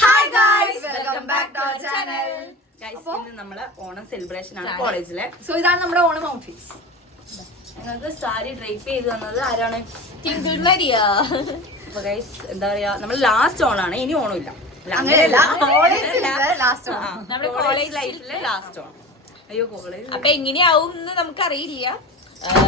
Hi guys, welcome back to our channel. Guys, ഇന്ന് നമ്മളെ Onam celebration ആണ് കോളേജിലെ. സോ ഇതാണ് നമ്മുടെ ഓണം ഔട്ട്ഫിറ്റ്സ്. ഞങ്ങൾക്ക് സാരി ഡ്രൈപ്പ് ചെയ്ത് തന്നത് ആരാണ്? Twinkle Maria. അപ്പൊ ഗൈസ്, എന്താ പറയാ, നമ്മൾ ലാസ്റ്റ് ഓണാണ്, ഇനി ഓണമില്ല. അങ്ങനെയല്ല, ലാസ്റ്റ് നമ്മുടെ കോളേജ് ലൈഫിലെ ലാസ്റ്റ് ഓണം. അയ്യോ, കോളേജ് അപ്പൊ എങ്ങനെയാവും എന്ന് നമുക്കറിയില്ല.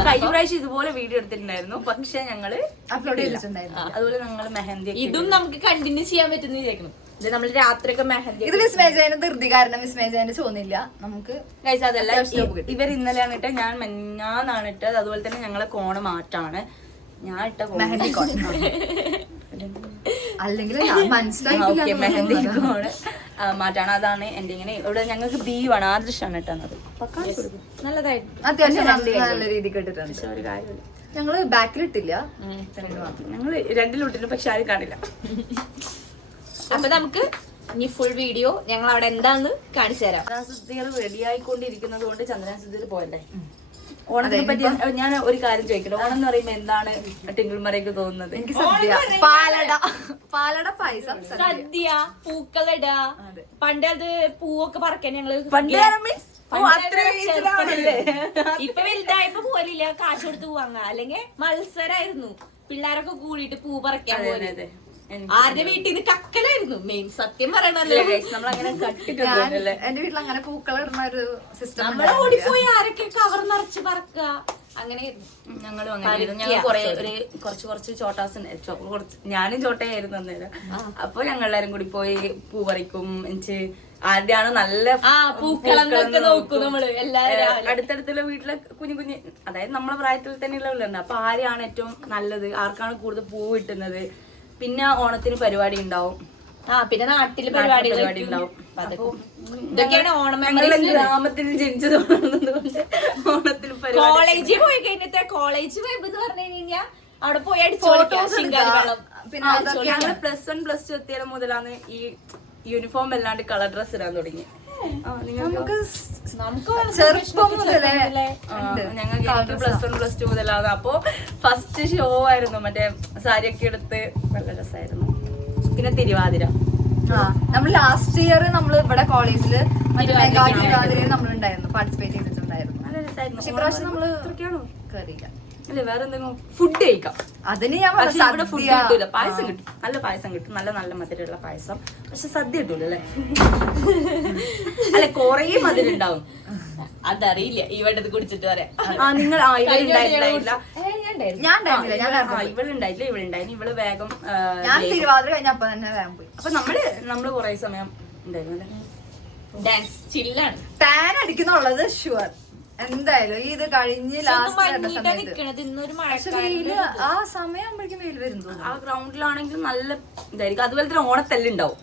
കഴിഞ്ഞ പ്രാവശ്യം ഇതുപോലെ വീഡിയോ എടുത്തിട്ടുണ്ടായിരുന്നു, പക്ഷെ ഞങ്ങള് അപ്ലോഡ് ചെയ്തിട്ടുണ്ടായിരുന്നു. അതുപോലെ ഞങ്ങൾ മെഹന്തി ഇതും നമുക്ക് കണ്ടിന്യൂ ചെയ്യാൻ പറ്റുന്ന വിചാരിക്കണം. ഇത് നമ്മൾ രാത്രിയൊക്കെ മെഹന്തി. ഇത് വിസ്മേജയന് ധൃതി കാരണം വിസ്മേജയന് തോന്നില്ല നമുക്ക്. ഗൈസ്, അതല്ല, ഇവർ ഇന്നലെയാണ് ഇട്ടത്, ഞാൻ മെഞ്ഞാന്നാണ് ഇട്ടത്. അതുപോലെ തന്നെ ഞങ്ങളെ കോണ് മാറ്റാണ്. ഞാൻ ഇട്ട മെഹന്തി കോൺ അല്ലെങ്കിൽ മനസ്സിലായി മെഹന്തി കോണ് മാറ്റാണ്. അതാണ് എന്റെ ഇങ്ങനെ ഇവിടെ ഞങ്ങൾക്ക് ബീവാണ്, ആദർശാണ് ഇട്ടത്. നല്ലതായിട്ട് അത്യാവശ്യം നല്ല രീതിക്ക് ഇട്ടിട്ടുണ്ട്. പക്ഷെ ഒരു കാര്യമില്ല, ഞങ്ങള് ബാക്കിലിട്ടില്ല, ഞങ്ങള് രണ്ടിലിട്ടിട്ട് പക്ഷെ ആരും കാണില്ല. അപ്പൊ നമുക്ക് ഇനി ഫുൾ വീഡിയോ ഞങ്ങൾ അവിടെ എന്താന്ന് കാണിച്ചു തരാം. ചന്ദ്രശുദ്ധികൾ റെഡിയായിക്കൊണ്ടിരിക്കുന്നത് കൊണ്ട് ചന്ദ്രശുദ്ധിയിൽ പോയല്ലേ. ഓണത്തിനെ പറ്റി ഞാൻ ഒരു കാര്യം ചോദിക്കട്ടെ, ഓണം എന്ന് പറയുമ്പോ എന്താണ് ടിങ്കിൾമറയ്ക്ക് തോന്നുന്നത്? എനിക്ക് സദ്യ, പാലട പായസം, സദ്യ, പൂക്കളിട. പണ്ട് അത് പൂവൊക്കെ പറക്കാൻ ഞങ്ങള് ഇപ്പൊ വലുതായപ്പോ പോലില്ല, കാശ് കൊടുത്ത് പോവാങ്ങ. അല്ലെങ്കിൽ മത്സരായിരുന്നു, പിള്ളേരൊക്കെ കൂടിയിട്ട് പൂ പറിക്കാൻ പോകുന്നത്. ആരുടെ വീട്ടിൽ നിന്ന് കക്കലായിരുന്നു മെയിൻ. സത്യം പറയണല്ലോ, എന്റെ വീട്ടിൽ അങ്ങനെ പൂക്കൾ ഇടുന്ന ഒരു സിസ്റ്റം. നമ്മള് ഓടിപ്പോയി ആരൊക്കെ കവർ നിറച്ച് പറക്കുക. അങ്ങനെ ഞങ്ങളും അങ്ങനെ. ഞങ്ങൾ കുറച്ച് ചോട്ടാസ്, ഞാനും ചോട്ടയായിരുന്നു അന്നേരം. അപ്പൊ ഞങ്ങളെല്ലാരും കൂടി പോയി പൂ പറിക്കും. ആരുടെയാണ് നല്ല പൂക്കളൊക്കെ നോക്കും നമ്മള് എല്ലാവരും. അടുത്തടുത്തുള്ള വീട്ടിലെ കുഞ്ഞു കുഞ്ഞ്, അതായത് നമ്മളെ പ്രായത്തിൽ തന്നെയുള്ള ഉള്ളുണ്ട്. അപ്പൊ ആരെയാണ് ഏറ്റവും നല്ലത്, ആർക്കാണ് കൂടുതൽ പൂ കിട്ടുന്നത്. പിന്നെ ഓണത്തിന് പരിപാടി ഉണ്ടാവും. പിന്നെ നാട്ടില് പരിപാടി ഉണ്ടാവും. ഇതൊക്കെയാണ് ഓണം. ഗ്രാമത്തിൽ ജനിച്ചത് കൊണ്ട് ഓണത്തിന് കോളേജിൽ പോയി കഴിഞ്ഞത്തെ കോളേജ് വൈബ് എന്ന് പറഞ്ഞു കഴിഞ്ഞാൽ അവിടെ പോയി ഞങ്ങള് +1 +2 എത്തിയ മുതലാണ് ഈ യൂണിഫോം അല്ലാണ്ട് കളർ ഡ്രസ് ഇടാൻ തുടങ്ങി. ചെറുപ്പം മുതലേ ഞങ്ങൾക്ക് +1 +2 മുതലാണ്. അപ്പൊ ഫസ്റ്റ് ഷോ ആയിരുന്നു, മറ്റേ സാരിയൊക്കെ എടുത്ത് നല്ല രസമായിരുന്നു. പിന്നെ തിരുവാതിര, നമ്മൾ ലാസ്റ്റ് ഇയർ നമ്മൾ ഇവിടെ കോളേജില് തിരുവാതിരയിൽ നമ്മളുണ്ടായിരുന്നു, പാർട്ടിസിപ്പേറ്റ് ചെയ്തിട്ടുണ്ടായിരുന്നു. നല്ല രസമായിരുന്നു. പക്ഷെ ഇപ്രാവശ്യം നമ്മള് കയറിയില്ല. അല്ലെ, വേറെ എന്തെങ്കിലും ഫുഡ് കഴിക്കാം. അതിന് ഞാൻ ഇവിടെ ഫുഡ് കിട്ടൂല, പായസം കിട്ടും, നല്ല പായസം കിട്ടും, നല്ല നല്ല മധുരമുള്ള പായസം. പക്ഷെ സദ്യ കിട്ടൂല അല്ലേ? അല്ല, കൊറേ മധുരം ഉണ്ടാവും. അതറിയില്ല, ഇവിടെ കുടിച്ചിട്ട് പറയാം. നിങ്ങൾ ഇവളുണ്ടായില്ല, ഇവളുണ്ടായില്ല. ഇവള് വേഗം ഞാൻ തിരുവാതിര കഴിഞ്ഞപ്പോ തന്നെ വേഗം പോയി. അപ്പൊ നമ്മള് കൊറേ സമയം ഉണ്ടായിരുന്നു അല്ലേ? ഡാൻസ് ചില്ലാണ്. ടാൻ അടിക്കുന്നുള്ളത് ഷുവർ എന്തായാലും. ഇത് കഴിഞ്ഞ് ലാസ്റ്റ് വെയില് ആ സമയമാകുമ്പോഴേക്കും വെയിൽ വരും. ആ ഗ്രൗണ്ടിലാണെങ്കിൽ നല്ല ഇതായിരിക്കും. അതുപോലെ തന്നെ ഓണത്തല്ലുണ്ടാവും.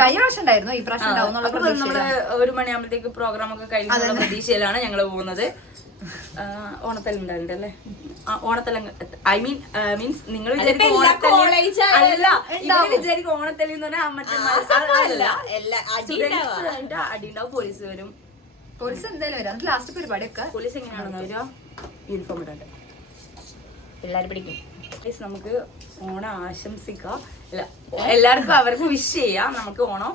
കഴിഞ്ഞ പ്രാവശ്യം ഉണ്ടായിരുന്നു, ഈ പ്രാവശ്യം ഉണ്ടാവും. നമ്മള് 1 മണിയാകുമ്പോഴത്തേക്ക് പ്രോഗ്രാം ഒക്കെ കഴിഞ്ഞുള്ള പ്രതീക്ഷയിലാണ് ഞങ്ങള് പോകുന്നത്. ഓണത്തല്ലുണ്ടാവില്ല അല്ലേ? ഐ മീൻസ് നിങ്ങൾ വിചാരിക്കും ഓണത്തല്ലി എന്ന് പറഞ്ഞാൽ അടിയുണ്ടാവും, പോലീസ് വരും. പോലീസ് എന്തായാലും വരും. അത് ലാസ്റ്റ് പരിപാടിയൊക്കെ പോലീസ് എങ്ങനെയാണെന്ന് വരിക, യൂണിഫോം ഇടാണ്ട് പിള്ളേർ പിടിക്കും. നമുക്ക് ഓണം ആശംസിക്കാം. എല്ലാവർക്കും അവർക്ക് വിഷ് ചെയ്യാം. നമുക്ക് ഓണം.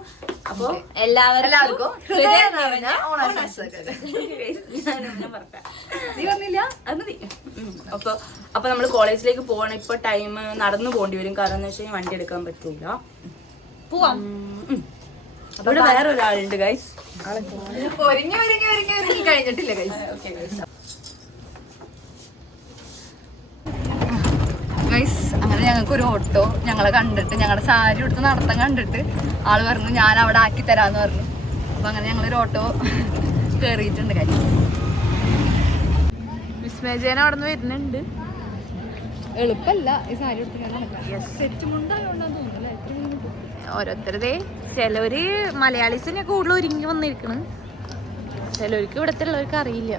അപ്പൊ എല്ലാവർക്കും നീ പറഞ്ഞില്ല അത് മതി. അപ്പൊ നമ്മള് കോളേജിലേക്ക് പോകണം. ഇപ്പൊ ടൈം നടന്നു പോകേണ്ടി വരും, കാരണം എന്ന് വെച്ചാൽ വണ്ടി എടുക്കാൻ പറ്റൂല. പോവാം. അവിടെ വേറെ ഒരാളുണ്ട് ഗൈസ്, ഒരുങ്ങി കഴിഞ്ഞിട്ടില്ല ഗൈസ്. ഗൈസ്, അങ്ങനെ ഞങ്ങൾക്ക് ഒരു ഓട്ടോ ഞങ്ങളെ കണ്ടിട്ട്, ഞങ്ങളുടെ സാരി എടുത്ത് നടത്താൻ കണ്ടിട്ട് ആള് പറഞ്ഞു ഞാൻ അവിടെ ആക്കി തരാന്ന് പറഞ്ഞു. അപ്പൊ അങ്ങനെ ഞങ്ങളൊരു ഓട്ടോ കേറിയിട്ടുണ്ട്. ഗൈസ്, വിസ്മയജന അവിടെ നിന്ന് വരുന്നുണ്ട്. എളുപ്പല്ല ഈ സാരി എടുത്തുകൊണ്ടായോണ്ടാന്ന് തോന്നുന്നു. ഓരോരുത്തരുടെ ചിലവര് മലയാളീസിനെ കൂടുതൽ ഒരുങ്ങി വന്നിരിക്കണ്, ചിലവർക്ക് ഇവിടത്തെ ഉള്ളവർക്ക് അറിയില്ല.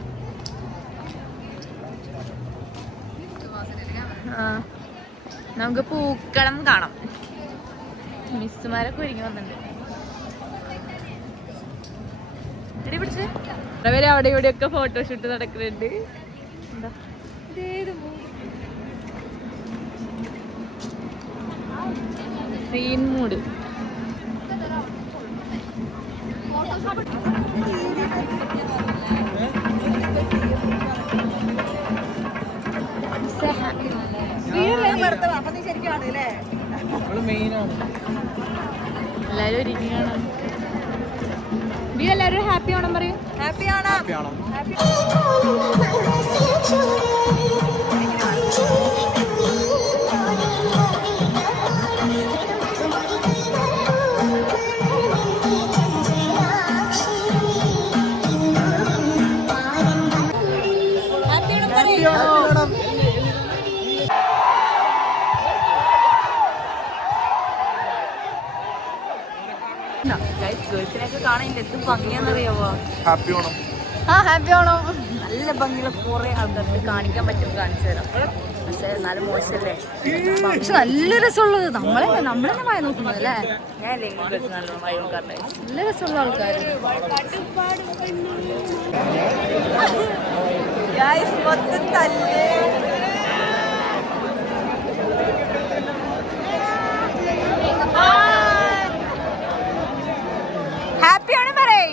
നമുക്ക് പൂക്കളം കാണാം. മിസ്സുമാരൊക്കെ ഒരുങ്ങി വന്നിട്ടുണ്ട്. പിടിച്ച് അവര് അവിടെ ഇവിടെയൊക്കെ ഫോട്ടോഷൂട്ട് നടക്കുന്നുണ്ട്. എന്താ സീൻ മൂഡ്. എല്ലാരും ഒരുങ്ങിയാണ്. എല്ലാരും ഹാപ്പി ആവണം പറയൂ. ഹാപ്പി ആണോ? ഗേൾസിനൊക്കെ കാണാൻ എന്ത് ഭംഗിയാന്നറിയാവോ? ഹാപ്പി ഓണം. ആ ഹാപ്പി ആണോ? നല്ല ഭംഗിയുള്ള കുറെ ആൾക്കാർക്ക് കാണിക്കാൻ പറ്റും, കാണിച്ചു തരാം. പക്ഷെ എന്നാലും മോശമല്ലേ? പക്ഷെ നല്ല രസമുള്ളത് നമ്മളെന്നെ വായ നോക്കുന്നത് അല്ലേ? ഞാൻ ഗേൾസ് നല്ലോണം വായിക്കാറുണ്ട്. നല്ല രസമുള്ള ആൾക്കാർ. ഹാപ്പി ആണ് പറയേ.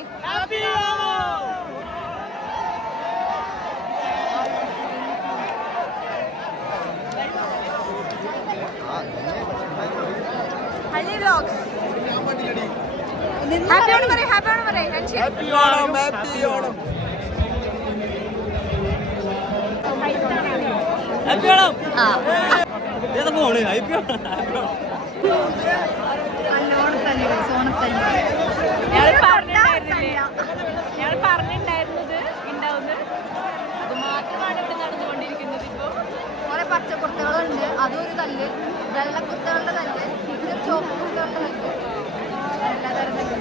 ഹാപ്പി ആണ് പറയേ. ഹാപ്പി ആണ് പറയേ. ഹാപ്പി ഓണം. ഹാപ്പി ഓണം. ആ ഞാൻ പറഞ്ഞിട്ടുണ്ടായിരുന്നത് ഉണ്ടാവുന്നത് അത് മാത്രമാണ് ഇവിടെ നടന്നുകൊണ്ടിരിക്കുന്നത്. ഇപ്പൊ കുറെ പച്ചക്കുർത്തകളുണ്ട്, അതും ഒരു തല്ല്. വെള്ളക്കുർത്തകളുടെ തല്ല്, ഇത് ചുവപ്പ് കുർത്തകളുടെ തല്ല്, എല്ലാതരം തല്ല്,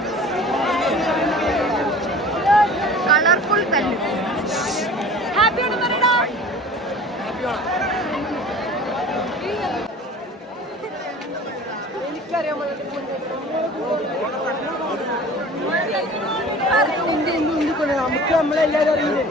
കളർഫുൾ തല്ല്. ഹാപ്പിയാണ് പറയണോ? നമുക്ക് നമ്മളെല്ലാവരും അറിയില്ലേ?